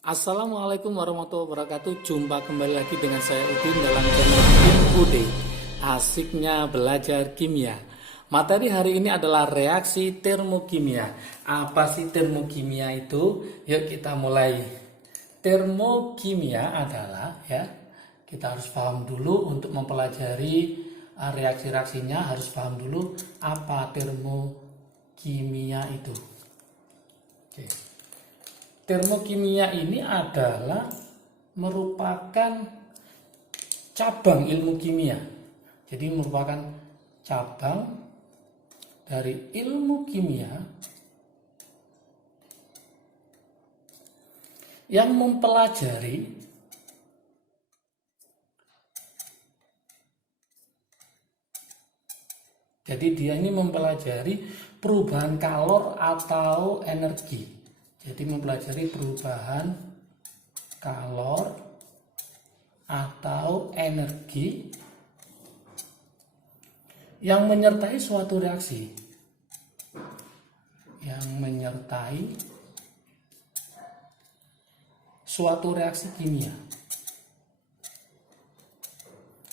Assalamualaikum warahmatullahi wabarakatuh. Jumpa kembali lagi dengan saya Udin dalam channel UD. Asiknya belajar kimia. Materi hari ini adalah reaksi termokimia. Apa sih termokimia itu? Yuk kita mulai. Termokimia adalah kita harus paham dulu untuk mempelajari reaksi-reaksinya, harus paham dulu apa termokimia itu. Oke. Termokimia ini adalah merupakan cabang ilmu kimia. Jadi merupakan cabang dari ilmu kimia yang mempelajari dia ini mempelajari perubahan kalor atau energi. Jadi mempelajari perubahan kalor atau energi yang menyertai suatu reaksi. Yang menyertai suatu reaksi kimia.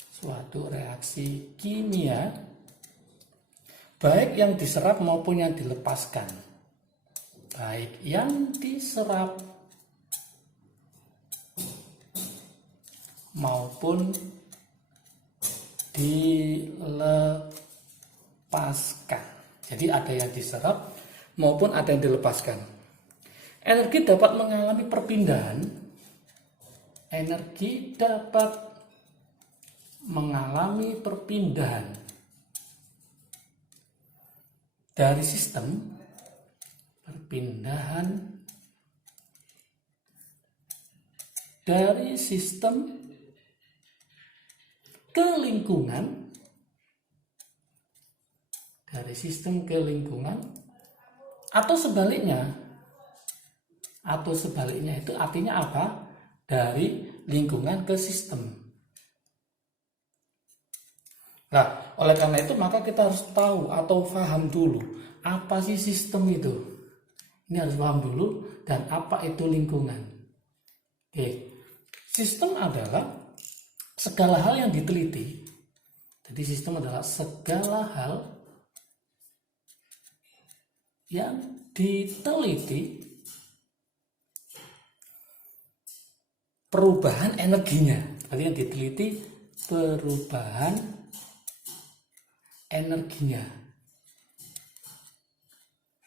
Suatu reaksi kimia baik yang diserap maupun yang dilepaskan. Baik yang diserap maupun dilepaskan. Jadi ada yang diserap maupun ada yang dilepaskan. Energi dapat mengalami perpindahan. Energi dapat mengalami perpindahan dari sistem ke lingkungan, atau sebaliknya itu artinya apa? Dari lingkungan ke sistem. Nah, oleh karena itu maka kita harus tahu atau paham dulu apa sih sistem itu. Ini harus paham dulu, dan apa itu lingkungan. Oke. Sistem adalah segala hal yang diteliti. Jadi sistem adalah segala hal yang diteliti perubahan energinya. Jadi yang diteliti perubahan energinya.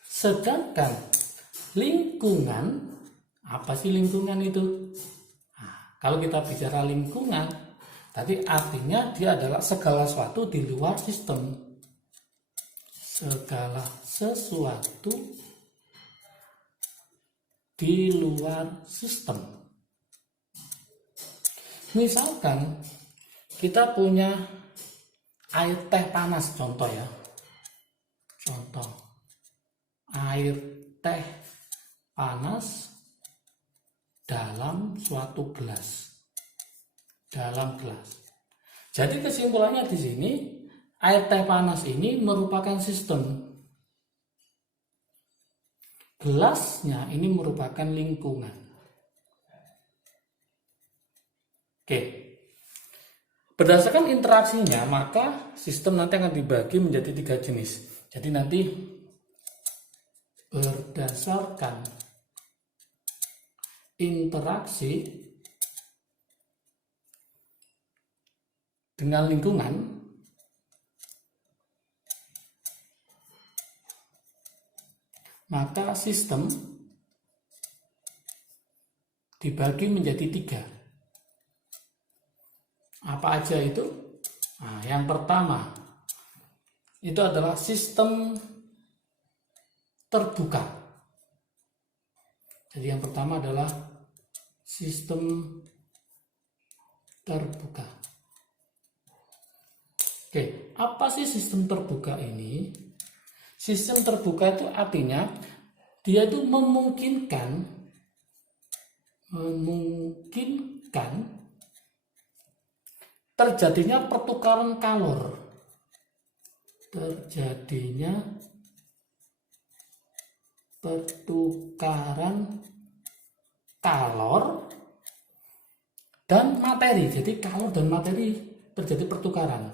Sedangkan lingkungan, apa sih lingkungan itu? Nah, kalau kita bicara lingkungan, tadi artinya dia adalah segala sesuatu di luar sistem. Segala sesuatu di luar sistem. Misalkan kita punya air teh panas, contoh ya. Contoh air teh panas dalam suatu gelas. Jadi kesimpulannya di sini, air teh panas ini merupakan sistem. Gelasnya ini merupakan lingkungan. Oke. Berdasarkan interaksinya, maka sistem nanti akan dibagi menjadi 3 jenis. Jadi nanti berdasarkan interaksi dengan lingkungan, maka sistem dibagi menjadi 3. Apa aja itu? Nah, yang pertama itu adalah sistem terbuka. Jadi yang pertama adalah sistem terbuka. Oke, apa sih sistem terbuka ini? Sistem terbuka itu artinya dia itu memungkinkan terjadinya pertukaran kalor. Pertukaran kalor dan materi. Jadi kalor dan materi terjadi pertukaran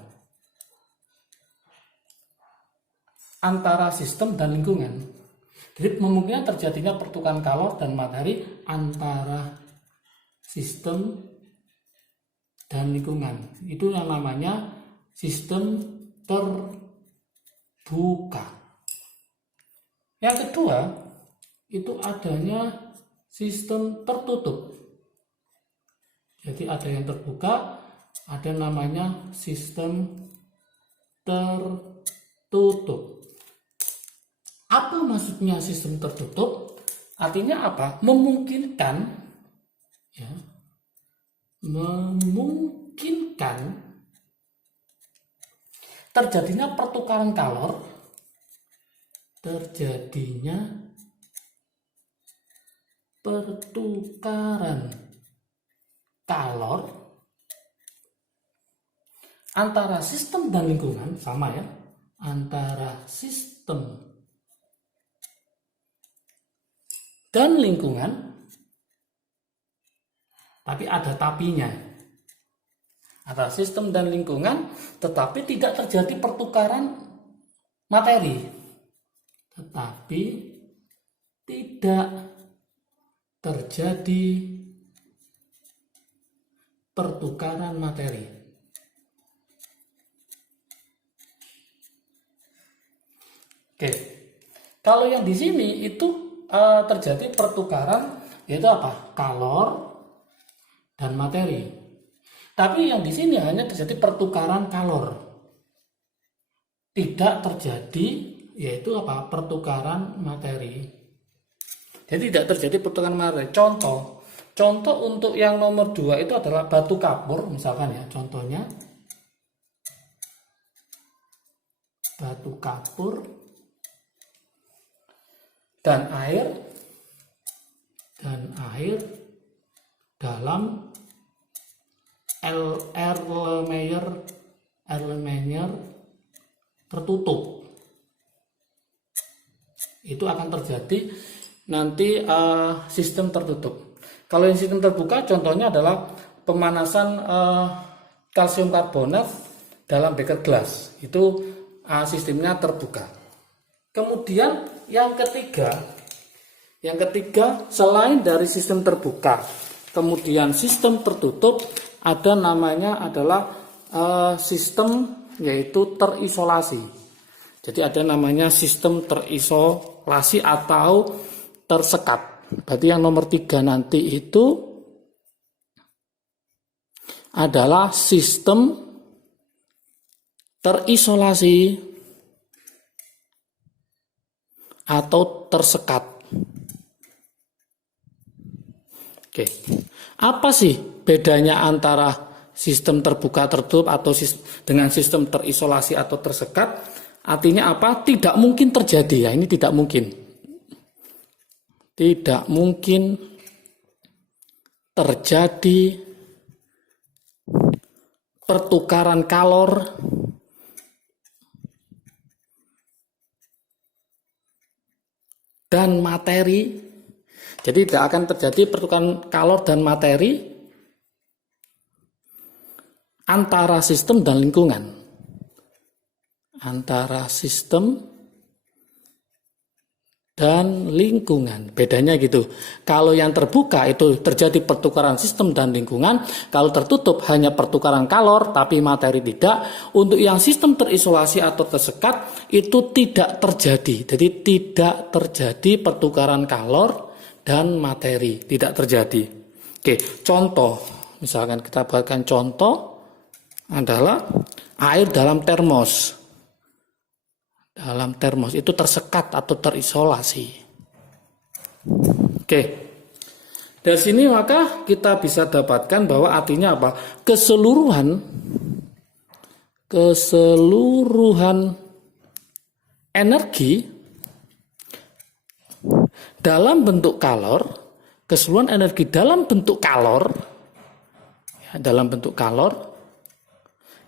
antara sistem dan lingkungan. Jadi memungkinkan terjadinya pertukaran kalor dan materi antara sistem dan lingkungan. Itu yang namanya sistem terbuka. Yang kedua, itu adanya sistem tertutup. Jadi ada yang terbuka, ada namanya sistem tertutup. Apa maksudnya sistem tertutup? Artinya apa? Memungkinkan, ya, memungkinkan terjadinya pertukaran kalor, antara sistem dan lingkungan, sama ya, antara sistem dan lingkungan, tapi ada tapinya. Antara sistem dan lingkungan, tetapi tidak terjadi pertukaran materi. Tetapi tidak terjadi pertukaran materi. Oke, kalau yang di sini itu terjadi pertukaran, yaitu apa? Kalor dan materi. Tapi yang di sini hanya terjadi pertukaran kalor. Tidak terjadi, yaitu apa? Pertukaran materi. Jadi tidak terjadi pertukaran materi. Contoh untuk yang nomor 2 itu adalah batu kapur, misalkan ya, contohnya batu kapur dan air dalam Erlenmeyer tertutup. Itu akan terjadi nanti sistem tertutup. Kalau yang sistem terbuka contohnya adalah pemanasan kalsium karbonat dalam beker gelas. Itu sistemnya terbuka. Kemudian yang ketiga selain dari sistem terbuka, kemudian sistem tertutup, ada namanya adalah sistem yaitu terisolasi. Jadi ada namanya sistem terisolasi atau tersekat. Berarti yang nomor 3 nanti itu adalah sistem terisolasi atau tersekat. Oke. Apa sih bedanya antara sistem terbuka tertutup atau dengan sistem terisolasi atau tersekat? Artinya apa? Tidak mungkin terjadi. Ya, ini tidak mungkin. Tidak mungkin terjadi pertukaran kalor dan materi. Jadi tidak akan terjadi pertukaran kalor dan materi antara sistem dan lingkungan. Antara sistem dan lingkungan. Bedanya gitu. Kalau yang terbuka itu terjadi pertukaran sistem dan lingkungan. Kalau tertutup hanya pertukaran kalor tapi materi tidak. Untuk yang sistem terisolasi atau tersekat itu tidak terjadi. Jadi tidak terjadi pertukaran kalor dan materi. Tidak terjadi. Oke, contoh. Misalkan kita buatkan contoh adalah air dalam termos. Dalam termos itu tersekat atau terisolasi. Oke. Dari sini maka kita bisa dapatkan bahwa artinya apa? Keseluruhan energi dalam bentuk kalor, keseluruhan energi dalam bentuk kalor, ya, dalam bentuk kalor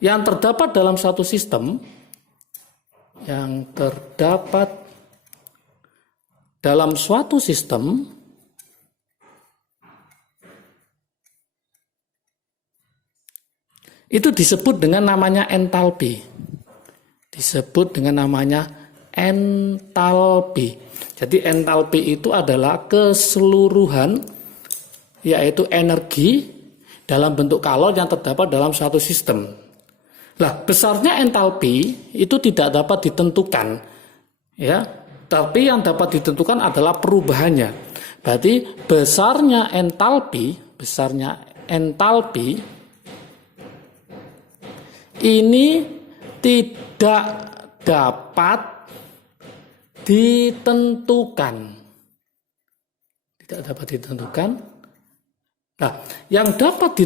yang terdapat dalam satu sistem, yang terdapat dalam suatu sistem Itu disebut dengan namanya entalpi. Disebut dengan namanya entalpi. Jadi entalpi itu adalah keseluruhan, yaitu energi dalam bentuk kalor yang terdapat dalam suatu sistem. Nah, besarnya entalpi itu tidak dapat ditentukan, ya. Tapi yang dapat ditentukan adalah perubahannya. Berarti besarnya entalpi ini tidak dapat ditentukan. Tidak dapat ditentukan. Nah, yang dapat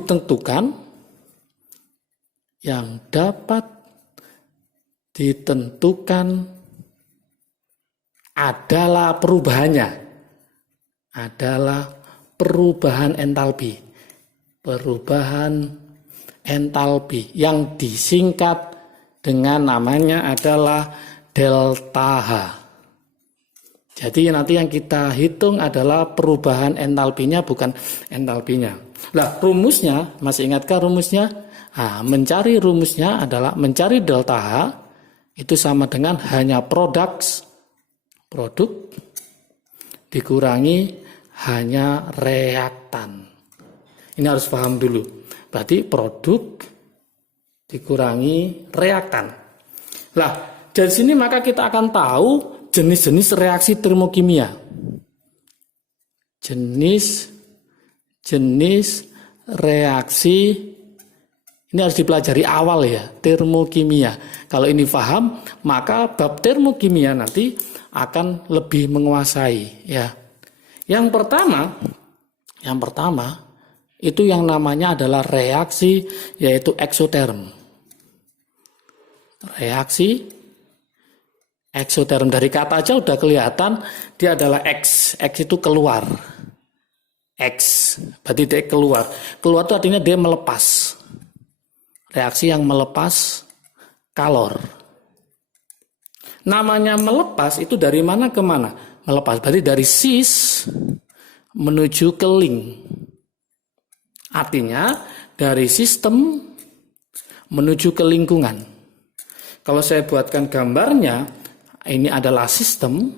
ditentukan adalah perubahannya. Adalah perubahan entalpi. Perubahan entalpi yang disingkat dengan namanya adalah delta H. Jadi nanti yang kita hitung adalah perubahan entalpinya, bukan entalpinya. Nah, rumusnya, masih ingatkah rumusnya? Nah, mencari rumusnya adalah mencari delta H itu sama dengan hanya produk dikurangi hanya reaktan. Ini harus paham dulu. Berarti produk dikurangi reaktan. Nah, dari sini maka kita akan tahu jenis-jenis reaksi termokimia. Jenis reaksi ini harus dipelajari awal ya, termokimia. Kalau ini paham, maka bab termokimia nanti akan lebih menguasai ya. Yang pertama itu yang namanya adalah reaksi, yaitu eksoterm. Reaksi eksoterm, dari kata aja udah kelihatan dia adalah X. X itu keluar. X berarti dia keluar. Keluar itu artinya dia melepas. Reaksi yang melepas kalor. Namanya melepas itu dari mana ke mana? Melepas berarti dari cis menuju ke link. Artinya dari sistem menuju ke lingkungan. Kalau saya buatkan gambarnya, ini adalah sistem,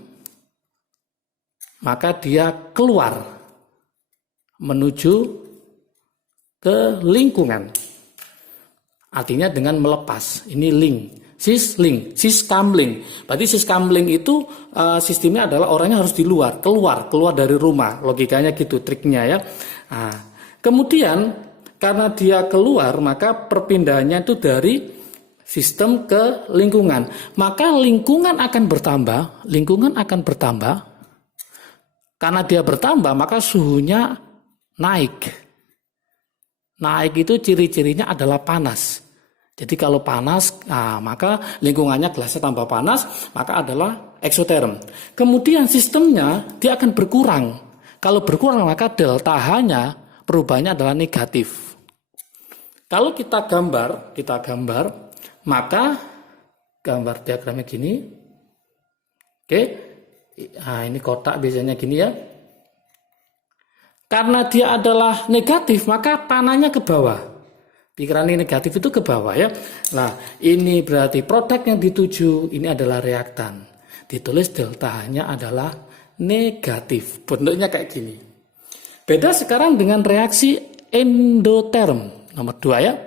maka dia keluar menuju ke lingkungan. Artinya dengan melepas. Ini link. Siskamling. Berarti siskamling itu sistemnya adalah orangnya harus di luar, keluar dari rumah. Logikanya gitu, triknya ya. Nah, kemudian karena dia keluar, maka perpindahannya itu dari sistem ke lingkungan. Maka lingkungan akan bertambah. Karena dia bertambah, maka suhunya naik. Naik itu ciri-cirinya adalah panas. Jadi kalau panas, maka lingkungannya gelasnya tambah panas, maka adalah eksoterm. Kemudian sistemnya dia akan berkurang. Kalau berkurang, maka delta H-nya perubahannya adalah negatif. Kalau kita gambar, maka gambar diagramnya gini. Oke. Nah, ini kotak biasanya gini ya. Karena dia adalah negatif, maka panahnya ke bawah. Pikiran ini negatif itu ke bawah ya. Nah, ini berarti produk yang dituju ini adalah reaktan. Ditulis delta H-nya adalah negatif. Bentuknya kayak gini. Beda sekarang dengan reaksi endoterm. Nomor 2 ya.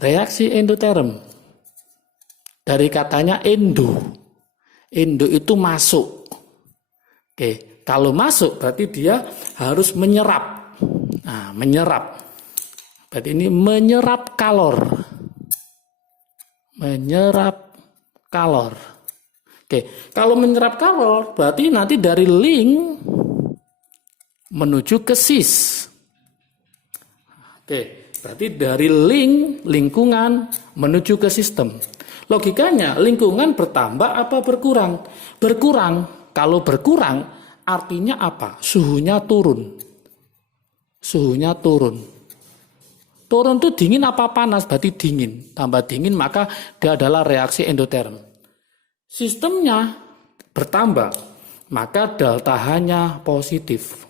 Reaksi endoterm. Dari katanya endo. Endo itu masuk. Oke, kalau masuk berarti dia harus menyerap. Nah, menyerap. Berarti ini menyerap kalor. Menyerap kalor. Oke, kalau menyerap kalor berarti nanti dari link menuju ke cis. Oke, berarti dari lingkungan menuju ke sistem. Logikanya lingkungan bertambah apa berkurang? Berkurang. Kalau berkurang artinya apa? Suhunya turun. Suhunya turun. Turun itu dingin apa panas? Berarti dingin. Tambah dingin maka dia adalah reaksi endoterm. Sistemnya bertambah, maka delta H-nya positif.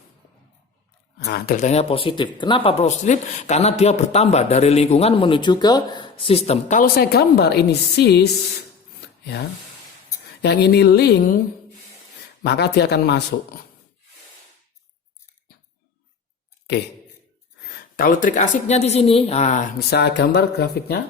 Nah, deltanya positif. Kenapa positif? Karena dia bertambah dari lingkungan menuju ke sistem. Kalau saya gambar ini sis, ya, yang ini link, maka dia akan masuk. Oke. Kalau trik asiknya di sini, nah, bisa gambar grafiknya.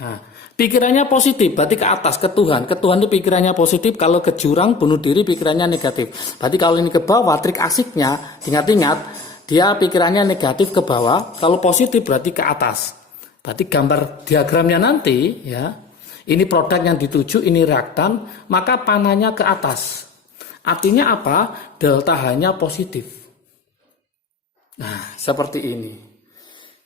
Nah, pikirannya positif, berarti ke atas, ke Tuhan. Ke Tuhan itu pikirannya positif, kalau ke jurang, bunuh diri, pikirannya negatif. Berarti kalau ini ke bawah, trik asiknya, ingat-ingat, dia pikirannya negatif ke bawah, kalau positif berarti ke atas. Berarti gambar diagramnya nanti, ya, ini produk yang dituju, ini reaktan, maka panahnya ke atas. Artinya apa? Delta H-nya positif. Nah, seperti ini.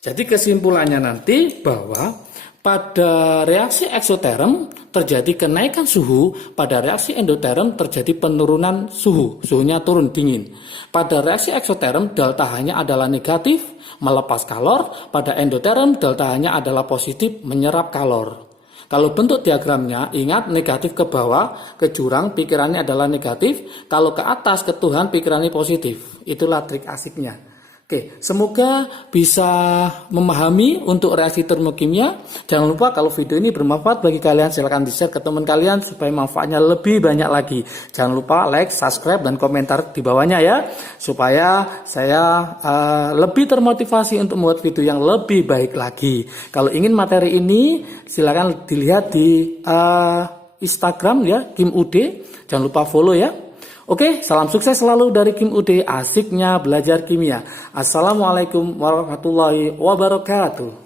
Jadi kesimpulannya nanti bahwa pada reaksi eksoterm terjadi kenaikan suhu, pada reaksi endoterm terjadi penurunan suhu, suhunya turun dingin. Pada reaksi eksoterm delta H-nya adalah negatif, melepas kalor, pada endoterm delta H-nya adalah positif, menyerap kalor. Kalau bentuk diagramnya, ingat negatif ke bawah, ke jurang pikirannya adalah negatif, kalau ke atas ke Tuhan pikirannya positif. Itulah trik asiknya. Oke, semoga bisa memahami untuk reaksi termokimia. Jangan lupa kalau video ini bermanfaat bagi kalian, silahkan di-share ke teman kalian supaya manfaatnya lebih banyak lagi. Jangan lupa like, subscribe, dan komentar di bawahnya ya, supaya saya lebih termotivasi untuk membuat video yang lebih baik lagi. Kalau ingin materi ini, silahkan dilihat di Instagram ya, Kim Ude. Jangan lupa follow ya. Oke, salam sukses selalu dari Kim Ude, asiknya belajar kimia. Assalamualaikum warahmatullahi wabarakatuh.